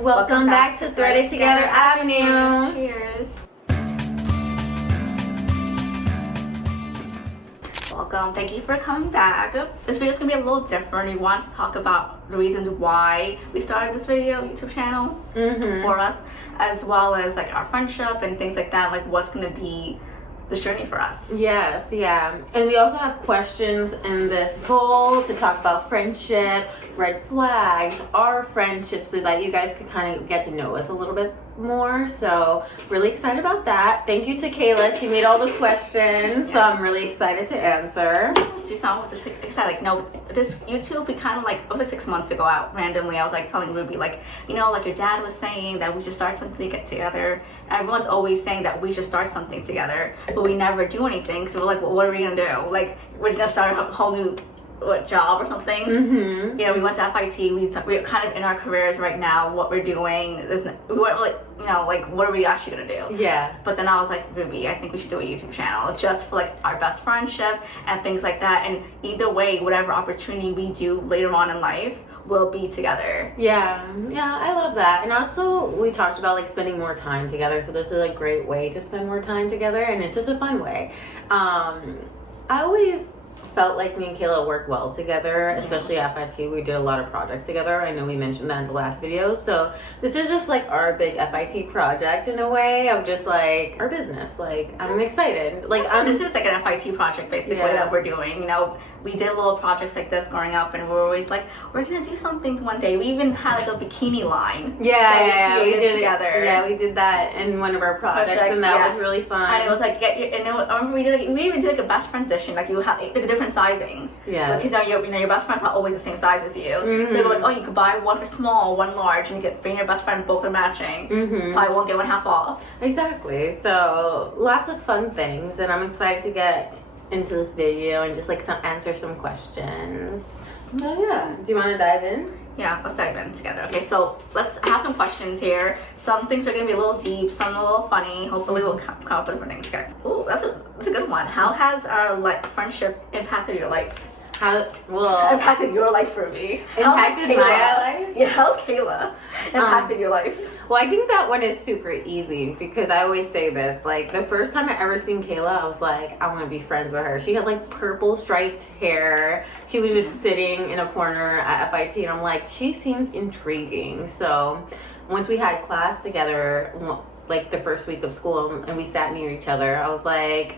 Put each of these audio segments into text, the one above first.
Welcome back to Threaded Together Avenue. Cheers. Welcome. Thank you for coming back. This video is going to be a little different. We want to talk about the reasons why we started this YouTube channel for us, as well as like our friendship and things like that, like what's going to be this journey for us. Yes, yeah. And we also have questions in this poll to talk about friendship, red flags, our friendship, so that you guys can kind of get to know us a little bit more. So really excited about that. Thank you to Kayla. She made all the questions, so I'm really excited to answer. You sound just excited. Like, no, this YouTube, we kind of like, it was like 6 months ago out randomly. I was like telling Ruby, like, you know, like your dad was saying that we should start something together. Everyone's always saying that we should start something together, but we never do anything. So we're like, well, what are we gonna do? Like, we're just gonna start a whole new job or something. You know, we went to FIT. We're kind of in our careers right now. What we're doing is, we weren't really, you know, like, what are we actually gonna do? Yeah. But then I was like, Ruby, I think we should do a YouTube channel just for like our best friendship and things like that. And either way, whatever opportunity we do later on in life, we'll be together. Yeah, I love that. And also, we talked about like spending more time together. So this is a great way to spend more time together, and it's just a fun way. I always felt like me and Kayla work well together, especially at FIT. We did a lot of projects together. I know we mentioned that in the last video. So this is just like our big FIT project in a way of just like our business. Like, I'm excited. Like, this is like an FIT project basically that we're doing. You know, we did little projects like this growing up, and we're always like, we're gonna do something one day. We even had like a bikini line. We did together. Yeah, we did that in one of our projects, and that was really fun. And it was like, I remember we even did like a best friends edition. Like, you have like a different sizing. Yeah. Because your best friend's not always the same size as you. So you're like, oh, you could buy one for small, one large, and you get bring your best friend, both are matching. Buy one, get one half off. Exactly. So lots of fun things, and I'm excited to get into this video and just like answer some questions. So yeah, do you want to dive in? Yeah, let's dive in together. Okay, so let's have some questions here. Some things are gonna be a little deep, some a little funny. Hopefully we'll come up with different things. Okay. Ooh, that's a good one. How has our friendship impacted your life? Impacted your life for me. Impacted my life? Yeah, how's Kayla impacted your life? Well, I think that one is super easy because I always say this. Like, the first time I ever seen Kayla, I was like, I want to be friends with her. She had like purple striped hair. She was just sitting in a corner at FIT, and I'm like, she seems intriguing. So once we had class together, like the first week of school, and we sat near each other, I was like,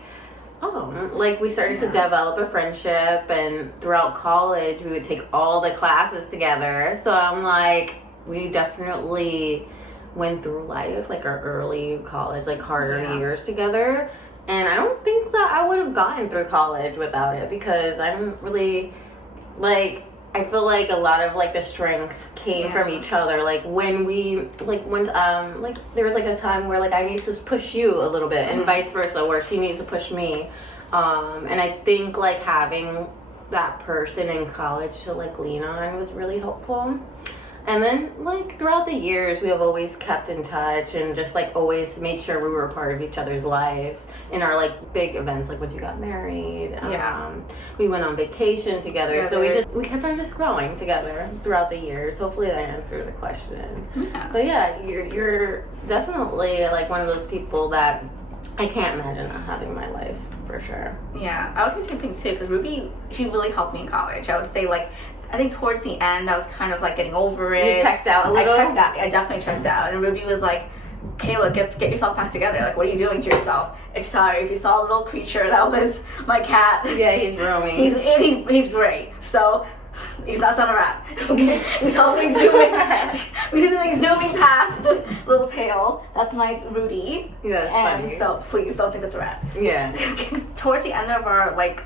oh, like we started to develop a friendship, and throughout college we would take all the classes together. So I'm like, we definitely went through life, like our early college, like harder years together. And I don't think that I would have gotten through college without it, because I'm really like, I feel like a lot of like the strength came from each other. Like when we went like there was like a time where like I needed to push you a little bit, and vice versa, where she needed to push me. And I think like having that person in college to like lean on was really helpful. And then like throughout the years, we have always kept in touch and just like always made sure we were a part of each other's lives in our like big events, like when you got married. We went on vacation together. So we kept on just growing together throughout the years. Hopefully that answered the question. But yeah, you're definitely like one of those people that I can't imagine not having in my life, for sure. Yeah, I was the same thing too, because Ruby, she really helped me in college. I would say like, I think towards the end, I was kind of like getting over it. You checked out a little? I definitely checked out. And Ruby was like, Kayla, get yourself back together. Like, what are you doing to yourself? If you saw a little creature, that was my cat. Yeah, he's roaming. He's gray. So he's not a rat. Okay, we saw things zooming. We see things zooming past little tail. That's my Rudy. Yeah, that's funny. So please don't think it's a rat. Yeah. Towards the end of our like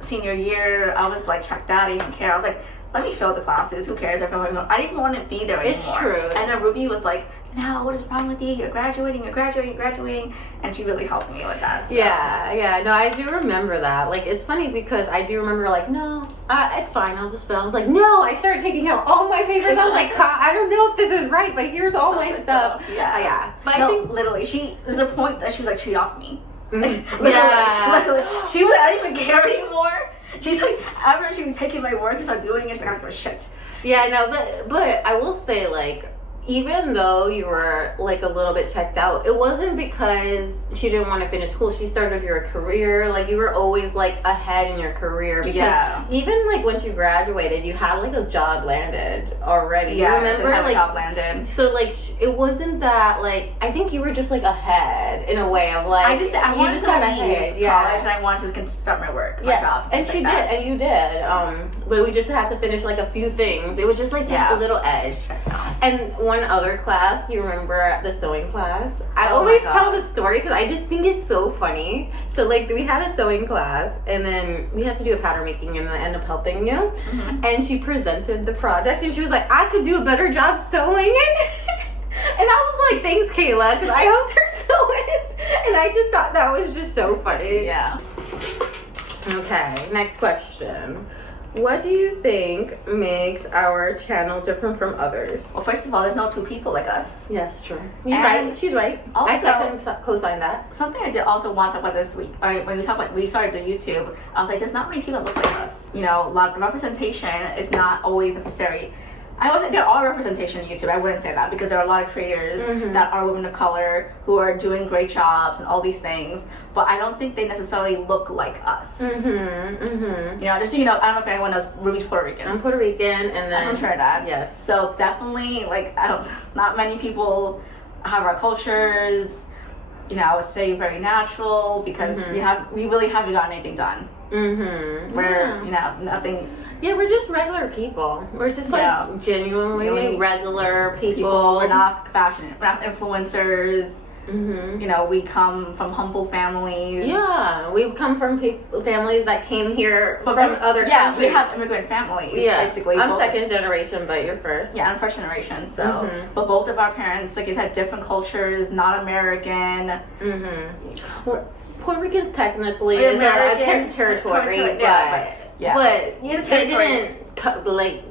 senior year, I was like checked out. I didn't care. I was like, let me fill the classes. Who cares if I didn't even want to be there anymore. It's true. And then Ruby was like, no, what is wrong with you? You're graduating. And she really helped me with that. So. Yeah. No, I do remember that. Like, it's funny because I do remember like, no, it's fine. I'll just fill. I was like, no. I started taking out all my papers. I was like, I don't know if this is right, but here's all my stuff. Yeah. But no, I think literally, there's a point that she was like, cheat off me. literally. She was, I didn't even care anymore. She's like, after she was taking my work and started doing it, she's like, I don't give a shit. Yeah, no, but I will say, like, even though you were like a little bit checked out, it wasn't because she didn't want to finish school. She started your career. Like, you were always like ahead in your career, because even like once you graduated, you had like a job landed already. Yeah, you remember? like, like, a job landed. So like it wasn't that, like, I think you were just like ahead in a way of like, I wanted to leave yeah. college, and I wanted to start my work, my job. And she did, and you did. But we just had to finish like a few things. It was just like that little edge. And one other class, you remember the sewing class? I always tell the story because I just think it's so funny. So like we had a sewing class, and then we had to do a pattern making, and I ended up helping you. And she presented the project, and she was like, I could do a better job sewing it. And I was like, thanks, Kayla, because I helped her sew it. And I just thought that was just so funny. Yeah. Okay, next question. What do you think makes our channel different from others? Well, first of all, there's no two people like us. Yes, true. You're right. She's right. Also, I second co-sign that. Something I did also want to talk about this week, when we started the YouTube, I was like, there's not many people that look like us. You know, a lot of representation is not always necessary. I would say there are representation on YouTube. I wouldn't say that, because there are a lot of creators that are women of color who are doing great jobs and all these things, but I don't think they necessarily look like us. You know, just so you know, I don't know if anyone knows, Ruby's Puerto Rican. I'm Puerto Rican, and then I'm from Trinidad. Yes. So definitely, like, not many people have our cultures. You know, I would say very natural, because we really haven't gotten anything done. We're you know, nothing. Yeah, we're just regular people. We're just like genuinely regular people. We're not fashion. We're not influencers. You know, we come from humble families. Yeah, we've come from families that came here from other countries. Yeah, we have immigrant families, basically. I'm second generation, but you're first. Yeah, I'm first generation, so. But both of our parents, like you said, different cultures, not American. Well, Puerto Ricans technically is a territory, but they didn't like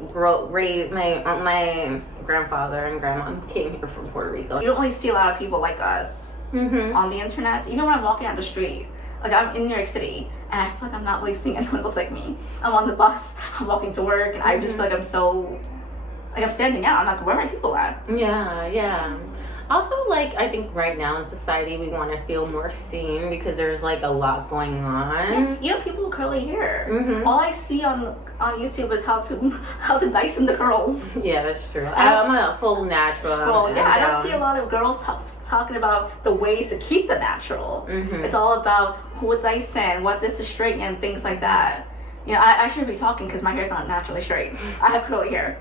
raise my grandfather and grandma came here from Puerto Rico. You don't really see a lot of people like us on the internet. Even when I'm walking down the street, like I'm in New York City, and I feel like I'm not really seeing anyone who looks like me. I'm on the bus, I'm walking to work, and I just feel like I'm so, like I'm standing out. I'm like, where are my people at? Yeah. Also, like, I think right now in society we want to feel more seen, because there's like a lot going on. You know, people with curly hair. All I see on YouTube is how to Dyson the curls. Yeah, that's true. I'm a full natural. I don't see a lot of girls talking about the ways to keep the natural. It's all about who would Dyson, what does to straighten, and things like that. You know, I shouldn't be talking because my hair's not naturally straight. I have curly hair.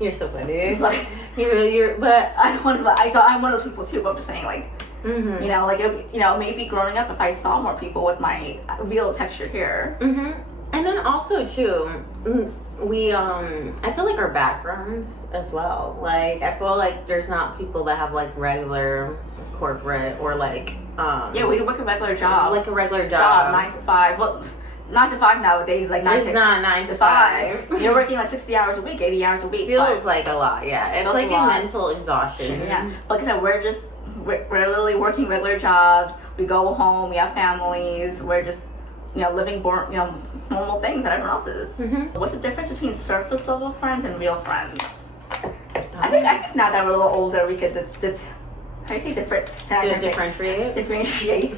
You're so funny. Like, but I'm one of those people too. But I'm just saying, like, you know, like, you know, maybe growing up, if I saw more people with my real textured hair. And then also too, we I feel like our backgrounds as well. Like, I feel like there's not people that have like regular corporate or like we work a regular job, like a regular job, 9 to 5. Well, 9 to 5 nowadays, like 9 it's to not 9 to 5. You're working like 60 hours a week, 80 hours a week. Feels like a lot, yeah. It's like a mental exhaustion. Yeah. Like I said, we're literally working regular jobs. We go home, we have families. We're just, you know, living normal things that everyone else is. What's the difference between surface level friends and real friends? I think now that we're a little older, we could how do you say differentiate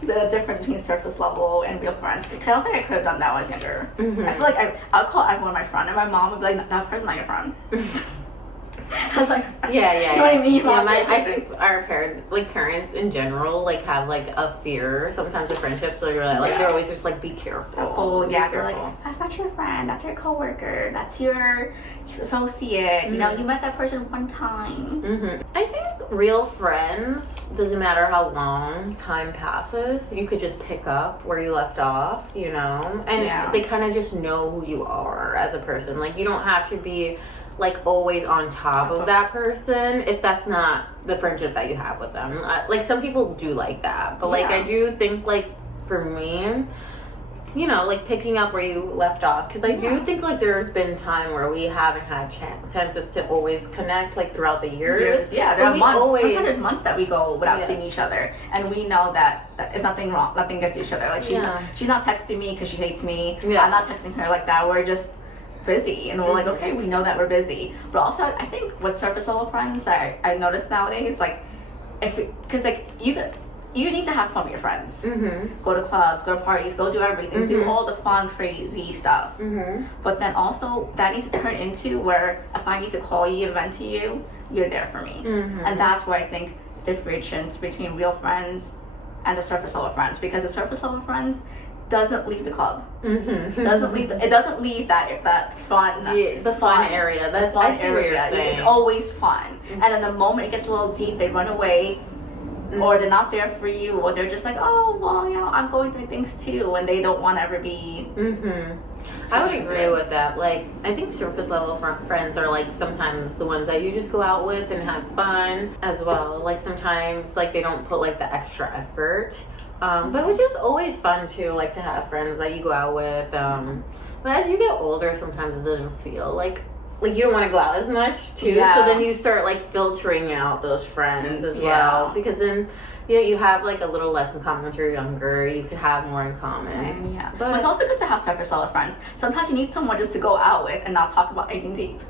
the difference between surface level and real friends, because I don't think I could have done that when I was younger. I feel like I would call everyone my friend, and my mom would be like, that person's not your friend. I was like, you know what I mean? I think our parents in general, like, have like a fear sometimes of friendships, so they're like they're always just like, be careful. They're like, that's not your friend, that's your coworker, that's your associate. You know, you met that person one time. I think real friends, doesn't matter how long time passes, you could just pick up where you left off, you know, and they kind of just know who you are as a person. Like, you don't have to be like always on top of that person if that's not the friendship that you have with them. Like, some people do like that, but like I do think, like, for me, you know, like, picking up where you left off, because I do think like there's been time where we haven't had chances to always connect, like, throughout the years. There are months. Sometimes there's months that we go without seeing each other, and we know that it's nothing wrong, nothing against each other. Like, she's not texting me because she hates me. I'm not texting her like that. We're just busy, and we're like, okay, we know that we're busy. But also, I think with surface level friends, I noticed nowadays, like, because like you need to have fun with your friends. Go to clubs, go to parties, go do everything, do all the fun, crazy stuff. But then also that needs to turn into where if I need to call you and vent to you, you're there for me. And that's where I think differentiates between real friends and the surface level friends, because the surface level friends doesn't leave the club. It doesn't leave that fun, the fun area. That's fun I see what you're area. saying. It's always fun. And then the moment it gets a little deep, they run away. Or they're not there for you, or they're just like, oh, well, you know, I'm going through things too, and they don't want to ever be. I would agree with that. Like, I think surface level friends are like sometimes the ones that you just go out with and have fun as well. Like sometimes, like they don't put like the extra effort, but which is always fun too. Like to have friends that you go out with. But as you get older, sometimes it doesn't feel like you don't want to go out as much too. Yeah. So then you start like filtering out those friends as well, because then you have like a little less in common when you're younger. You can have more in common. But it's also good to have surface level friends. Sometimes you need someone just to go out with and not talk about anything deep.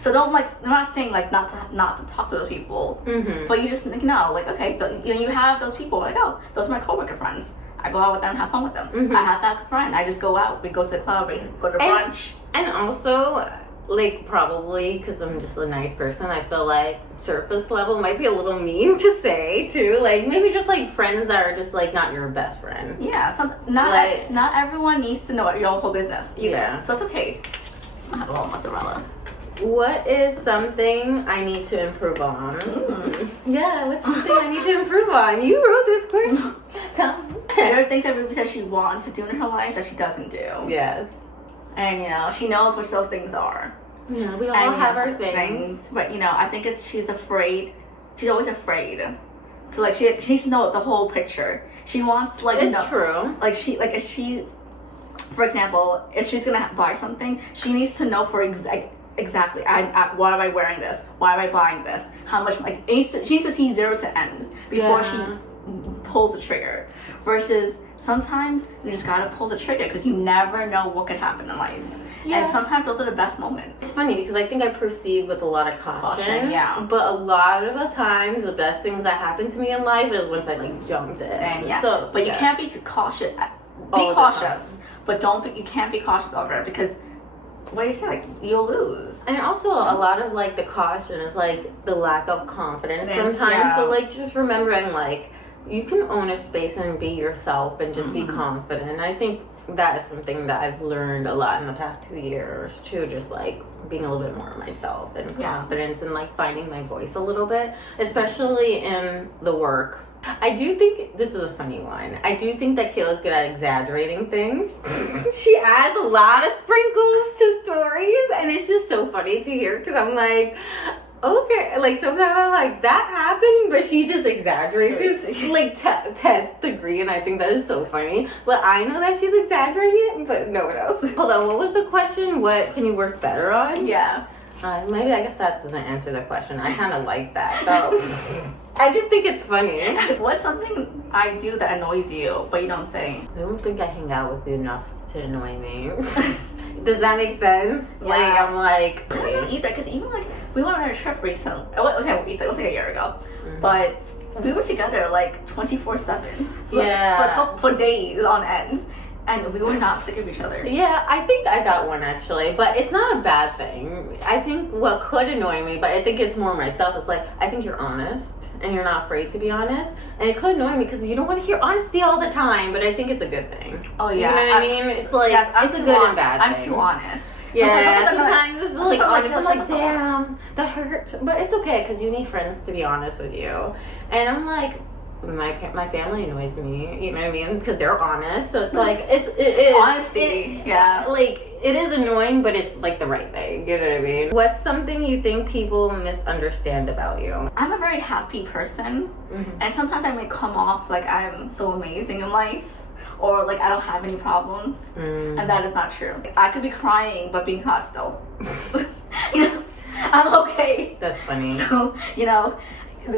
So don't like. I'm not saying like not to talk to those people, but you just like no, like okay, you have those people like oh, those are my coworker friends. I go out with them, have fun with them. I have that friend. I just go out. We go to the club. We go to brunch. And also, like probably because I'm just a nice person, I feel like surface level might be a little mean to say too. Like maybe just like friends that are just like not your best friend. Yeah, not everyone needs to know your whole business either. Yeah. So it's okay. I have a little mozzarella. What is something I need to improve on? Yeah, what's something I need to improve on? You wrote this question. Tell me. There are things that Ruby says she wants to do in her life that she doesn't do. Yes. And, you know, she knows what those things are. Yeah, we all have our things. But, you know, I think she's afraid. She's always afraid. So, like, she needs to know the whole picture. She wants, like, it's true. Like, if she, for example, if she's going to buy something, she needs to know for exactly, why am I wearing this? Why am I buying this? How much, like, she needs to see zero to end before she pulls the trigger. Versus sometimes you just gotta pull the trigger because you never know what could happen in life. And sometimes those are the best moments. It's funny because I think I proceed with a lot of caution. But a lot of the times, the best things that happen to me in life is once I like jumped in. So, but you can't be cautious. Be cautious, but you can't be cautious over it because what do you say? Like you'll lose. And also a lot of like the caution is like the lack of confidence sometimes. So like just remembering like you can own a space and be yourself and just be confident. I think that is something that I've learned a lot in the past 2 years too, just like being a little bit more myself and confidence and like finding my voice a little bit, especially in the work. I do think this is a funny one. I do think that Kayla's good at exaggerating things. She adds a lot of sprinkles to stories and it's just so funny to hear because I'm like, okay, like sometimes I'm like, that happened, but she just exaggerates it like 10th degree, and I think that is so funny. But I know that she's exaggerating it, but no one else. Hold on, what was the question? What can you work better on? Yeah. Maybe I guess that doesn't answer the question. I kind of like that though. I just think it's funny. What's something I do that annoys you, but you don't say? I don't think I hang out with you enough to annoy me. Does that make sense? Yeah. Like, I'm like... I don't know either, because even like, we went on a trip recently. It was like a year ago. But we were together like 24/7. For days on end. And we were not sick of each other. Yeah, I think I got one actually, but it's not a bad thing. I think what could annoy me, but I think it's more myself, it's like, I think you're honest and you're not afraid to be honest. And it could annoy me because you don't want to hear honesty all the time, but I think it's a good thing. Oh yeah. You know what I mean? It's like, it's a good and bad thing. I'm too honest. Yeah, sometimes it's like honest. I'm like, damn, damn, that hurt. But it's okay because you need friends to be honest with you. And I'm like, my family annoys me, you know what I mean? Because they're honest. So it's like, it is. Honesty. Like, it is annoying, but it's like the right thing. You know what I mean? What's something you think people misunderstand about you? I'm a very happy person. And sometimes I may come off like I'm so amazing in life. Or like I don't have any problems. And that is not true. I could be crying, but being hot still. You know, I'm okay. That's funny. So, you know,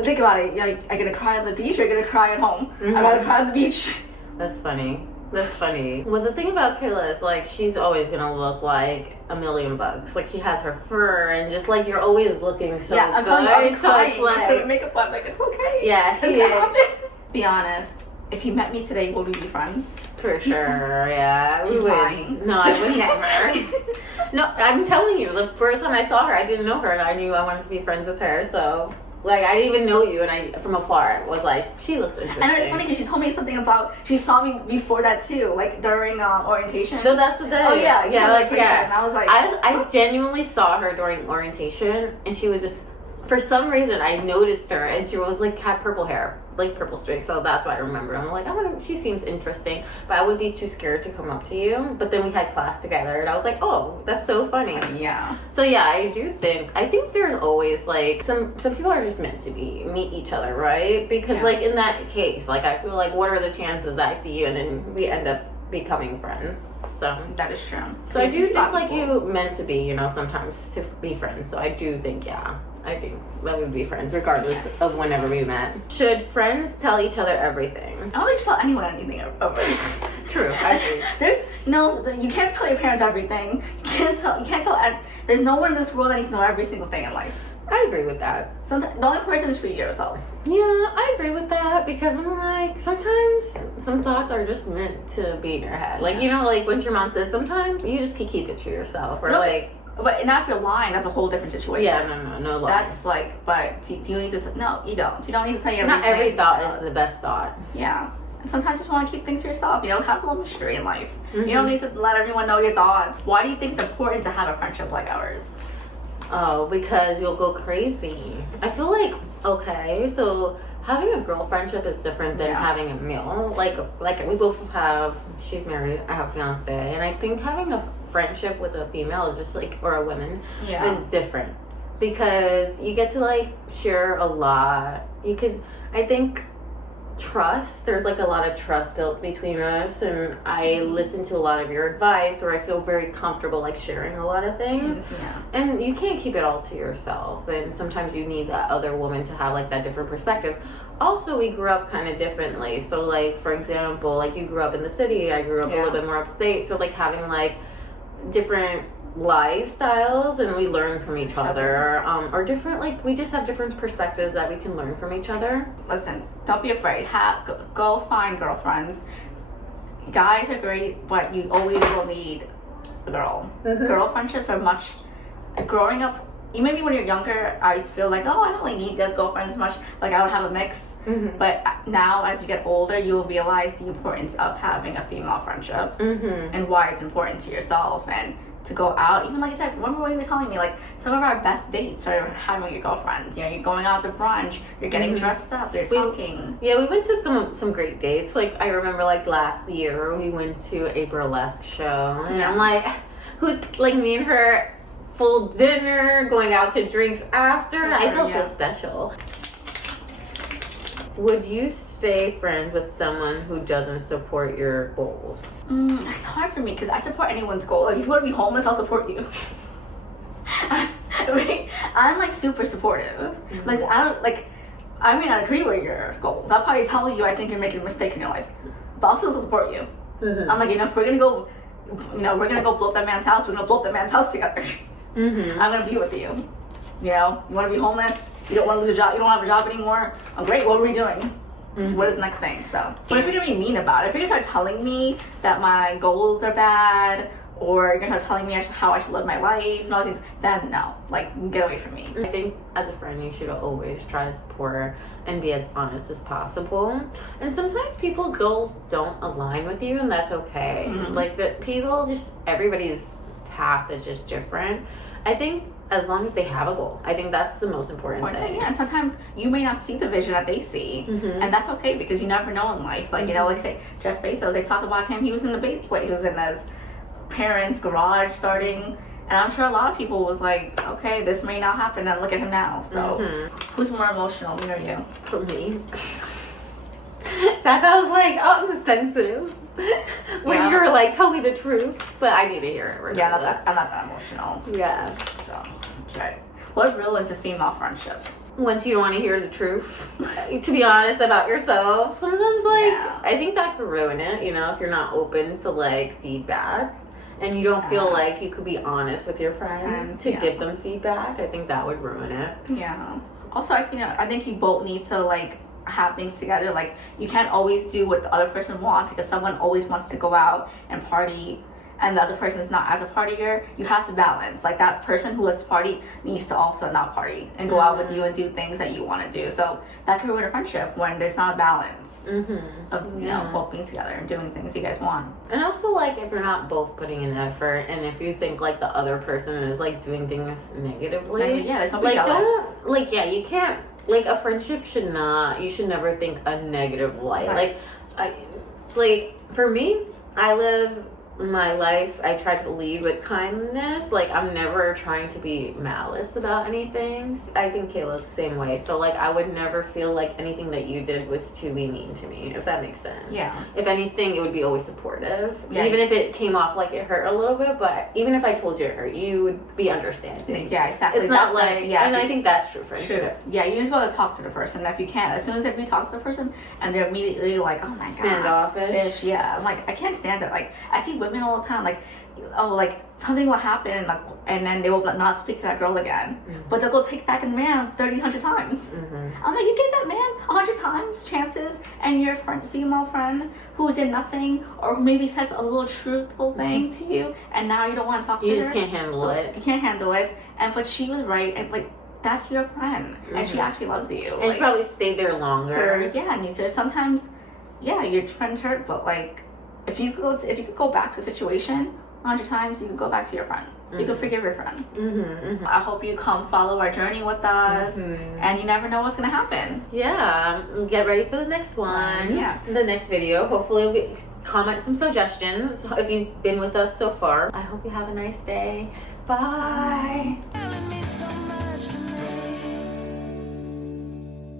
think about it. Like, I'm gonna cry on the beach or I'm gonna cry at home. I'd rather cry on the beach. That's funny. That's funny. Well, the thing about Kayla is like she's always gonna look like $1,000,000. Like she has her fur and just like you're always looking so Yeah, I'm good. telling you, I'll be So crying. it's I put like, makeup on, like, it's okay. yeah, she It's gonna is. happen. Be honest. If you met me today, would we be friends? For sure, yeah. She's We would. lying. No, I would never. No, I'm telling you, the first time I saw her, I didn't know her, and I knew I wanted to be friends with her. So, like, I didn't even know you, and I, from afar, was like, she looks interesting. And it's funny because she told me something about, she saw me before that too, like during orientation. No, that's the thing. Oh yeah, yeah, like yeah. And I was like, I genuinely saw her during orientation, and she was just, for some reason, I noticed her, and she was like had purple hair, like purple streaks. So that's why I remember. I'm like, oh, she seems interesting, but I would be too scared to come up to you. But then we had class together, and I was like, oh, that's so funny. yeah. So yeah, I think there's always like some people are just meant to meet each other, right? Because like in that case, like I feel like what are the chances I see you and then we end up becoming friends? So That is true. so I do think like you meant to be, you know, sometimes to be friends. So I do think, yeah, I think that we would be friends regardless of whenever we met. Should friends tell each other everything? I don't think tell anyone anything over. True, I agree. There's you can't tell your parents everything. You can't tell. There's no one in this world that needs to know every single thing in life. I agree with that. Sometimes the only person is for yourself. Yeah, I agree with that because I'm like, sometimes some thoughts are just meant to be in your head. Like, you know, like when your mom says sometimes you just can keep it to yourself or like. But not if you're lying, that's a whole different situation. Yeah, no lying. That's like, but do you need to, no, you don't. You don't need to tell you everything. Not every thought is the best thought. Yeah. And sometimes you just want to keep things to yourself. You know, have a little mystery in life. You don't need to let everyone know your thoughts. Why do you think it's important to have a friendship like ours? Oh, because you'll go crazy. I feel like, okay, so having a girl friendship is different than having a male. Like we both have, she's married, I have a fiance, and I think having a friendship with a female is just like, or a woman, is different. Because you get to like share a lot. You could, I think, trust, there's like a lot of trust built between us, and I listen to a lot of your advice, or I feel very comfortable like sharing a lot of things. And you can't keep it all to yourself, and sometimes you need that other woman to have like that different perspective. Also, we grew up kind of differently, so like for example, like you grew up in the city, I grew up a little bit more upstate, so like having like different lifestyles, and we learn from each other, or different, like we just have different perspectives that we can learn from each other. Listen, don't be afraid. Go find girlfriends. Guys are great, but you always will need a girl. Girl friendships are much, growing up, maybe when you're younger, I used to feel like, oh, I don't really need those girlfriends as much. Like I would have a mix. But now as you get older, you'll realize the importance of having a female friendship and why it's important to yourself and to go out. Even like I said, remember when you were telling me, like some of our best dates are having your girlfriends. You know, you're going out to brunch, you're getting dressed up, you're talking. We went to some great dates. Like I remember like last year we went to a burlesque show, and I'm like, who's like me and her, full dinner, going out to drinks after. I felt so special. Would you stay friends with someone who doesn't support your goals? It's hard for me because I support anyone's goal. Like if you want to be homeless, I'll support you. I'm like super supportive. Like I may not agree with your goals. I'll probably tell you I think you're making a mistake in your life, but I'll still support you. I'm like, if we're gonna go, we're gonna go blow up that man's house. We're gonna blow up that man's house together. I'm gonna be with you. You want to be homeless? You don't want to lose a job? You don't have a job anymore? Oh, great. What are we doing? What is the next thing? So, but if you're gonna be mean about it, if you're gonna start telling me that my goals are bad, or you're gonna start telling me how I should live my life and all these things, then no, like get away from me. I think as a friend, you should always try to support her and be as honest as possible. And sometimes people's goals don't align with you, and that's okay. Like everybody's path is just different. I think as long as they have a goal, I think that's the most important thing. Yeah, and sometimes you may not see the vision that they see, and that's okay because you never know in life. Like like say Jeff Bezos, they talk about him. He was in he was in his parents' garage starting, and I'm sure a lot of people was like, okay, this may not happen, and look at him now. So who's more emotional, me or you? For me. That's how I was like, oh, I'm sensitive. When you were like, tell me the truth, but I need to hear it. Regardless. Yeah, I'm not that emotional. Yeah. So, that's right. What ruins a female friendship? once you don't want to hear the truth, to be honest about yourself, sometimes like I think that could ruin it, you know, if you're not open to like feedback and you don't feel like you could be honest with your friend to give them feedback. I think that would ruin it. Yeah. Also, I think you both need to like have things together. Like, you can't always do what the other person wants, because someone always wants to go out and party and the other person is not as a partier. You have to balance. Like, that person who likes to party needs to also not party and go out with you and do things that you want to do. So that could ruin a friendship when there's not a balance of, you know, both being together and doing things you guys want. And also, like, if you're not both putting in effort, and if you think like the other person is like doing things negatively, don't be jealous. You can't, like, a friendship you should never think a negative light. Like, for me, I live my life, I try to lead with kindness. Like, I'm never trying to be malice about anything. I think Kayla's the same way. So, like, I would never feel like anything that you did was to be mean to me, if that makes sense. Yeah. If anything, it would be always supportive. Yeah. Even if it came off like it hurt a little bit, but even if I told you it hurt, you would be understanding. Yeah, exactly. It's not like, and I think that's true friendship. True. Yeah, you just want to talk to the person if you can. As soon as you talk to the person and they're immediately like, oh my god, standoffish. Yeah, I'm like, I can't stand it. Like, I see women all the time, like, oh, like, something will happen, like, and then they will not speak to that girl again, but they'll go take back a man 100 times. I'm like, you gave that man 100 times chances, and your female friend who did nothing, or maybe says a little truthful thing to you, and now you don't want to talk to her. You just can't handle it. You can't handle it, but she was right, and like, that's your friend, and she actually loves you. And like, you probably stayed there longer. And so sometimes, your friend's hurt, but like, if you could go back to the situation 100 times, you could go back to your friend. You could forgive your friend. I hope you come follow our journey with us, and you never know what's gonna happen. Yeah, get ready for the next one. The next video. Hopefully, we comment some suggestions if you've been with us so far. I hope you have a nice day. Bye.